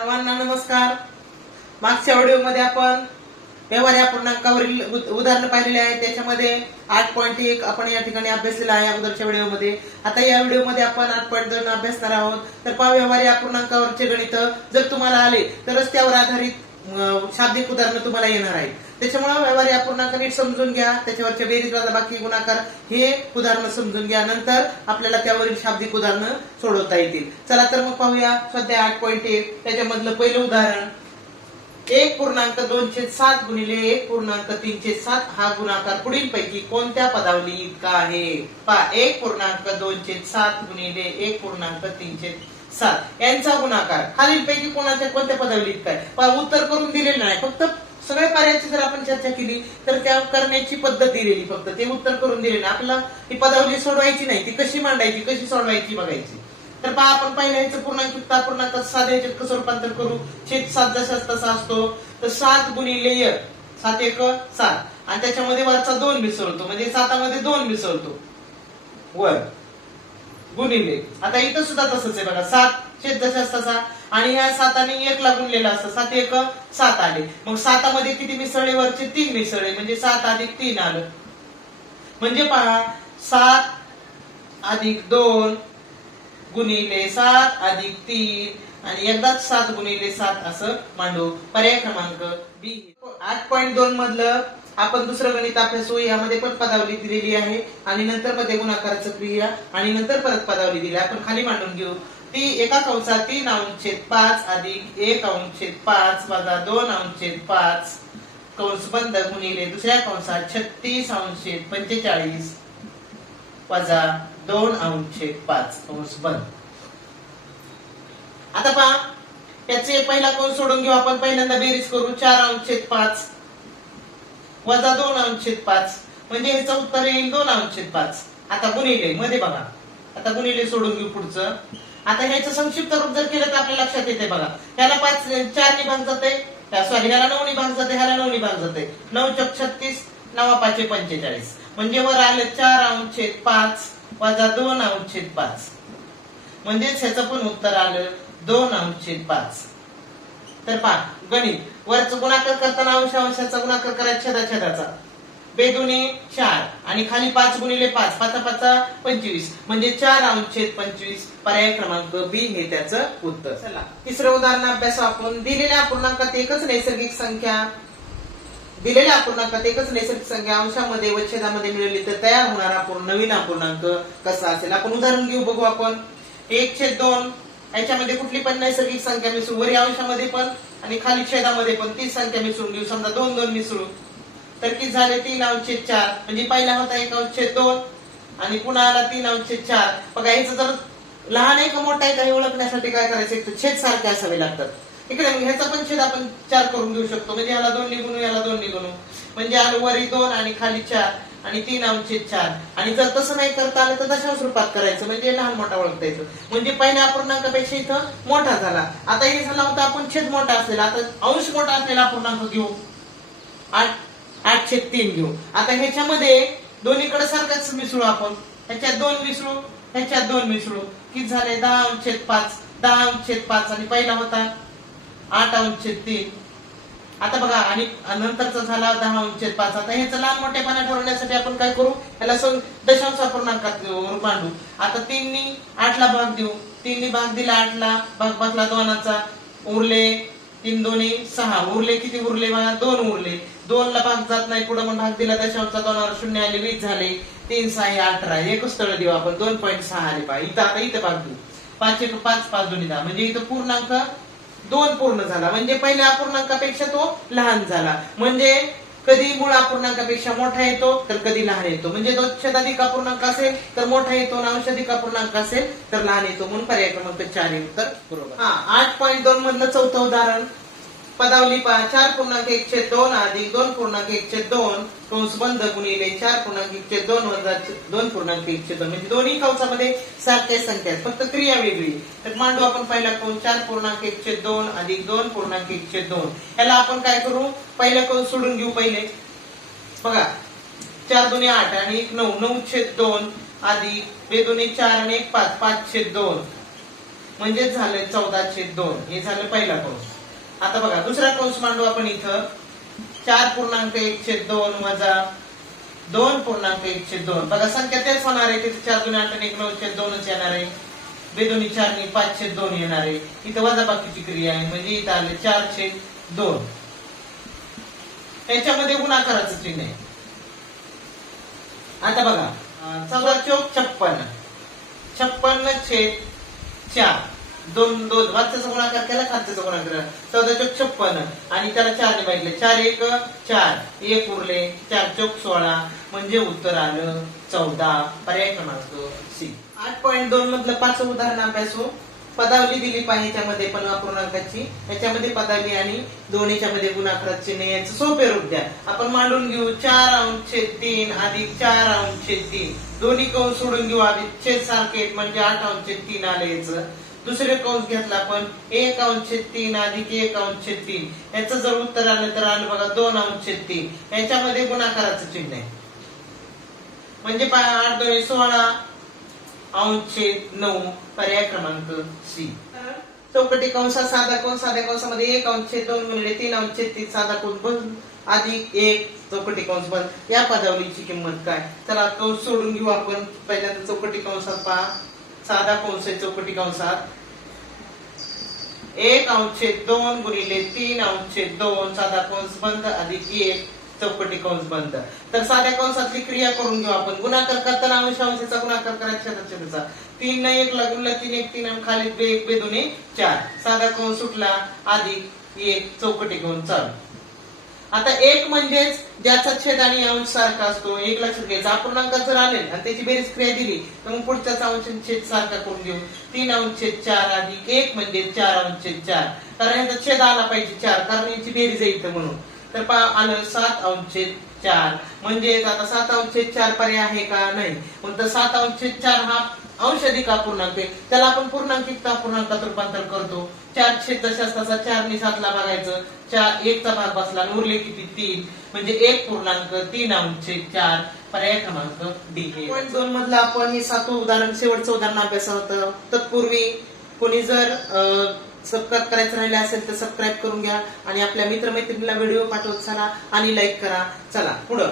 सर्वांना नमस्कार. मागच्या व्हिडिओमध्ये आपण व्यवहार या पूर्णांकावरील उदाहरण उदाहरणं पाहिलेली आहेत. त्याच्यामध्ये आठ पॉईंट एक आपण या ठिकाणी अभ्यासलेला आहे अगोदरच्या व्हिडिओमध्ये. आता या व्हिडिओमध्ये आपण आठ पॉईंट दोन अभ्यासणार आहोत. तर पहा व्यवहार या पूर्णांकावरचे गणित. जर तुम्हाला आले तरच त्यावर आधारित शाब्दिक उदाहरणं तुम्हाला येणार आहेत. त्याच्यामुळे व्यवहार या पूर्णांक नीट समजून घ्या. त्याच्यावरच्या बेरीज बाकी गुणाकार हे उदाहरणं समजून घ्या. नंतर आपल्याला त्यावरील शाब्दिक उदाहरणं सोडवता येतील. चला तर मग पाहूया सध्या आठ पॉईंट एक. त्याच्यामधलं पहिलं उदाहरण. एक पूर्णांक दोनशे सात गुणिले एक पूर्णांक तीनशे सात. हा गुणाकार पुढील पैकी कोणत्या पदावली इतका आहे? पा एक पूर्णांक दोनशे सात गुणिले एक पूर्णांक तीनशे सात यांचा गुणाकार. खालील पैकी कोणाच्या कोणत्या पदावली इतका उत्तर करून दिलेलं नाही. फक्त सगळ्या कार्याची जर आपण चर्चा केली तर त्या करण्याची पद्धत दिलेली फक्त. ते उत्तर करून दिले नाही. आपल्याला ही पदावली सोडवायची नाही. ती कशी मांडायची कशी सोडवायची बघायची. तर पहा आपण पहिल्या ह्याचं पूर्णांक युक्ता पूर्णांक साध्या कसं रूपांतर करू. छेद सात जशाच तसा असतो. तर सात गुणिले एक सात एक सात. आणि त्याच्यामध्ये वरचा दोन मिसळतो. म्हणजे सातामध्ये दोन मिसळतो. वर. गुणिले. आता इथं सुद्धा तसंच आहे बघा. सात छेद जशाच तसा आणि या साताने एक ला गुणलेला असतं. सात एक सात आले. मग सातामध्ये किती मिसळले वरचे तीन मिसळले म्हणजे सात अधिक तीन आलं. म्हणजे पहा सात अधिक दोन गुणिले सात अधिक तीन. आणि एकदाच सात गुणिले सात असं मांडू. पर्याय क्रमांक बी आठ पॉईंट दोन मधलं आपण दुसरं गणित अभ्यासू यामध्ये पण पदावली दिलेली आहे. आणि नंतर मध्ये गुणाकाराचं क्रिया आणि नंतर परत पदावली दिली. आपण खाली मांडून घेऊ. ती एका कंसात तीन अंशेद पाच अधिक एक अंशेद पाच वजा दोन अंशेद पाच. कंस बंद गुणिले दुसऱ्या कंसात छत्तीस अंशेद पंचेचाळीस वजा दोन अंशेद पाच. कंस बंद. आता पहा. त्याचे पहिला कोण सोडून घेऊ आपण? पहिल्यांदा बेरीज करू. चार अंशछेद पाच. वजा दोन अंशेत पाच. म्हणजे ह्याचं उत्तर येईल दोन अंशेत पाच. आता गुणिले मध्ये बघा. आता गुणिले सोडून घेऊ पुढचं. आता ह्याचं संक्षिप्त रूप जर केलं तर आपल्या लक्षात येते बघा. ह्याला पाच चार नि भाग जाते सॉरी ह्याला नऊ नि भाग जाते ह्याला नऊ नि भाग जाते नऊ चक छत्तीस नवा पाचशे पंचेचाळीस. म्हणजे वर आलं चार अंशछेद पाच वजा दोन अंशछेद पाच. म्हणजेच ह्याचं पण उत्तर आलं. दोन अंशछेद पाच. तर पहा गणित. वरच गुणाकार करताना अंश अंशाचा गुणाकार करायचा छेदा छेदाचा बेदुने चार आणि खाली पाच गुणिले पाच पाचा पाचा पंचवीस. म्हणजे चार अंशछेद पंचवीस. पर्याय क्रमांक बी हे त्याचं उत्तर. चला. तिसरं उदाहरण अभ्यास आपण दिलेल्या पूर्णांकात एकच नैसर्गिक संख्या. दिलेल्या अपूर्णांकात एकच नैसर्गिक संख्या. अंशामध्ये व छेदामध्ये मिळवली तर तयार होणारा पूर्ण नवीन अपूर्णांक कसा असेल? आपण उदाहरण घेऊ बघू आपण. एक छेद दोन. याच्यामध्ये कुठली पण नैसर्गिक संख्या मिसळून वरी अंशामध्ये पण आणि खाली छेदामध्ये पण तीच संख्या मिसळून घेऊ. समजा दोन दोन मिसळून. तर किती झाले? तीन अंशछेद चार. म्हणजे पहिला होता एक अवच्छेद दोन आणि पुन्हा आला तीन अंशछेद चार. बघा याचं जर लहान आहे का मोठा आहे का हे ओळखण्यासाठी काय करायचं? एक तर छेद सारखे असावे लागतात. इकडे मग ह्याचा पण छेद आपण चार करून घेऊ शकतो. म्हणजे याला दोन निघून याला दोन निघून. म्हणजे आलं वरी दोन आणि खाली चार. आणि तीन आमचे चार. आणि जर तसं नाही करता आलं तर दशांश रूपात करायचं म्हणजे लहान मोठा ओळखता येतो. म्हणजे पहिल्या अपूर्णांकापेक्षा इथं मोठा झाला. आता हे झाला होता आपण छेद मोठा असलेला आता अंश मोठा असलेला अपूर्णांक घेऊ. आठ आठ छेद तीन घेऊ. आता ह्याच्यामध्ये दोन्हीकडे सारखाच मिसळू आपण. ह्याच्यात दोन मिसळू ह्याच्यात दोन मिसळू. किती झाले? दहा अंशछेद पाच. दहा अंशछेद पाच आणि पहिला होता आठ अंशछेद तीन. आता बघा आणि नंतरचा झाला दहा अंशछेद पाच. आता ह्याचं लहान मोठेपणा ठरवण्यासाठी आपण काय करू? ह्याला दशांश अपूर्णांकात मांडू आता तीननी आठला भाग देऊ. तीननी भाग दिला आठला भाग बसला दोनाचा. उरले तीन दोन्ही सहा. उरले किती उरले बघा? दोन उरले. दोन ला भाग जात नाही पुढे मग भाग दिला दशांशचा दोनावर शून्य आले वीस झाले. तीन सहा हे अठरा. एकच स्थळ देऊ आपण. दोन पॉईंट सहा आले पहा. इथं आता इथं भाग देऊ. पाच एक पाच पाच दोन्ही दहा. म्हणजे इथं पूर्णांक दोन पूर्ण झाला. म्हणजे पहिल्या अपूर्णांकापेक्षा तो लहान झाला. म्हणजे कधी मूळ अपूर्णांकापेक्षा मोठा येतो तर कधी लहान येतो. म्हणजे तो अपूर्णांक असेल तर मोठा येतो. आणि अंशाधिक अपूर्णांक असेल तर लहान येतो. म्हणून पर्याय क्रमांक चार उत्तर बरोबर. हा आठ पॉईंट दोन मधलं चौथं उदाहरण. पदावली पहा चार पूर्णांक एकशे दोन अधिक दोन पूर्णांक एकशे दोन कंस बंद गुणिले चार पूर्णांक एकशे दोन वजा दोन पूर्णांक एकशे दोन. म्हणजे दोन्ही कंसामध्ये सारख्या संख्या आहेत. फक्त क्रिया वेगळी तर मांडू आपण पहिला कंस चार पूर्णांक एकशे दोन अधिक दोन पूर्णांक एकशे दोन. याला आपण काय करू? पहिला कंस सोडून घेऊ पहिले. बघा चार दोन्ही आठ आणि एक नऊ नऊ छेद दोन आधी बे दोन्ही चार आणि एक पाच पाच छेद दोन. म्हणजेच झालं चौदा छेद दोन. हे झालं पहिला कंस आता बघा दुसरा कंस मांडू आपण इथं. चार पूर्णांक एक छेद दोन वजा दोन पूर्णांक एक छेद दोन. बघा संख्या तेच होणार आहे तिथे चार दोन आठ आणि एक नऊ छेद दोनच येणार आहे. बेदोनी चार नि पाच छेद दोन येणार आहे. इथं वजा बाकीची क्रिया आहे म्हणजे इथं आले चार छेद दोन. त्याच्यामध्ये गुणाकाराचं चिन्ह आहे. आता बघा चौदा चौक छप्पन्न छप्पन्न छेद चार. दोन दोन. वरचा गुणाकार केला खालचा गुणाकार चौदा चौक छप्पन आणि त्याला चार ने पाहिजे चार एक चार. एक उरले. चार चौक सोळा. म्हणजे उत्तर आलं चौदा. पर्याय क्रमांक सी. आठ पॉईंट दोन मधलं पाच उदाहरण अभ्यासू हो. पदावली दिली पाहिजे याच्यामध्ये पण अपूर्णांकाची याच्यामध्ये पदावली आणि दोन्हीच्या मध्ये गुणाकारात चिन्ह याचं सोपे रूप द्या. आपण मांडून घेऊ. चार अंश छेद तीन अधिक चार अंश छेद तीन. दोन्ही कौन सोडून घेऊ. आधी छेद सारखे म्हणजे आठ अंश छेद तीन आले याचं. दुसरे कंस घेतला आपण एक अंश तीन अधिक एक अंश तीन. याचं जर उत्तर आलं तर आलं बघा दोन अंश तीन. याच्यामध्ये गुणाकाराचं चिन्ह आहे. म्हणजे आठ दोन सोळा अंश नऊ पर्याय क्रमांक सी. चौकटी कंसात साधा कंस साध्या कंसामध्ये एक अंश दोन गुणिले तीन अंश तीन साधा कंस बंद? अधिक एक चौकटी कंस बंद. या पदावलीची किंमत काय? तर कंस सोडून घेऊ आपण. पहिल्यांदा चौकटी कंसात पहा. साधा कंस आहे चौकटी कंसात. एक अंश दोन गुणिले तीन अंश दोन साधा कंस बंद अधिक एक चौकटी कंस बंद. तर साध्या कंसातली क्रिया करून घेऊ आपण. गुणाकार करताना अंश अंशाचा गुणाकार करायचा छेदाचा तीन न एक लागूनला तीन एक तीन आणि खाली बे एक बे दोन्ही चार. साधा कंस सुटला अधिक एक चौकटी कंस चालू. आता एक म्हणजेच ज्याचा छेद आणि अंश सारखा असतो एक लक्षात घ्यायचा अपूर्णांक जर आले आणि त्याची बेरीज क्रिया दिली तर मग पुढच्याच अंश छेद सारखा करून घेऊ? तीन अंश चार अधिक एक म्हणजे चार अंश चार. कारण याचा छेद आला पाहिजे चार कारण याची बेरीज आहे इथं म्हणून. तर पा आलं सात अंश चार. म्हणजे आता सात अंश चार पर्याय आहे का? नाही. मग तर सात अंश चार हा अंश अधिक अपूर्णांक आहे. त्याला आपण पूर्णांकित अपूर्णांकात रूपांतर करतो. चार छेद जशाच तसा चार सातला बघायचं चार एकचा भाग बसला उरले किती? तीन. म्हणजे एक पूर्णांक तीन अंश चार. पर्याय क्रमांक डी. पॉईंट दोन मधलं आपण हे सातवं उदाहरण शेवटचं उदाहरण अभ्यास होतं. तत्पूर्वी कोणी जर सबस्क्राईब करायचं राहिले असेल तर सबस्क्राईब करून घ्या आणि आपल्या मित्रमैत्रिणीला व्हिडिओ पाठवत चला आणि लाईक करा. चला पुढं.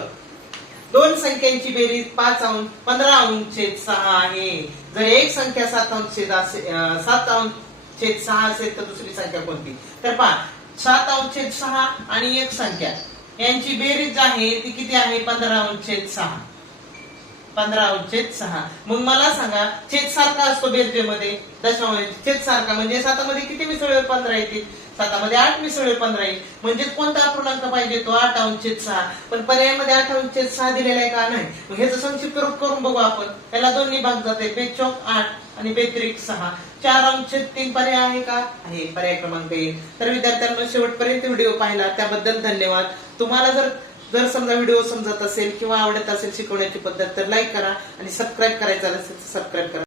दोन संख्यांची बेरीज पाच अंश पंधरा अंश सहा आहे. जर एक संख्या सात अंश सात अंश छेद सहा असेल तर दुसरी संख्या कोणती? तर पहा सात अंश सहा आणि एक संख्या. यांची बेरीज आहे ती किती आहे? पंधरा अंश छेद सहा. पंधरा अंश सहा. मग मला सांगा छेद सारखा असतो बेरजेमध्ये दशांश छेद सारखा म्हणजे सातामध्ये किती मिसळले पंधरा येतील? सातामध्ये आठ मिसळे पंधरा येईल म्हणजे कोणता अपूर्णांक पाहिजे तो आठ अंश सहा. पण पर्यायमध्ये आठ सहा दिलेला आहे का नाही? मग ह्याचं संक्षिप्त रूप करून बघू आपण. त्याला दोन्ही भाग जाते. बेचौक आठ आणि बेत्रिक सहा. चार अंशेद तीन पर्याय आहे का? आहे. पर्याय क्रमांक एक. तर विद्यार्थ्यांना शेवटपर्यंत व्हिडिओ पाहिला. त्याबद्दल धन्यवाद. तुम्हाला जर जर समजा व्हिडिओ समजत असेल किंवा आवडत असेल शिकवण्याची पद्धत तर लाईक करा आणि सबस्क्राईब करायचं असेल तर सबस्क्राईब करा.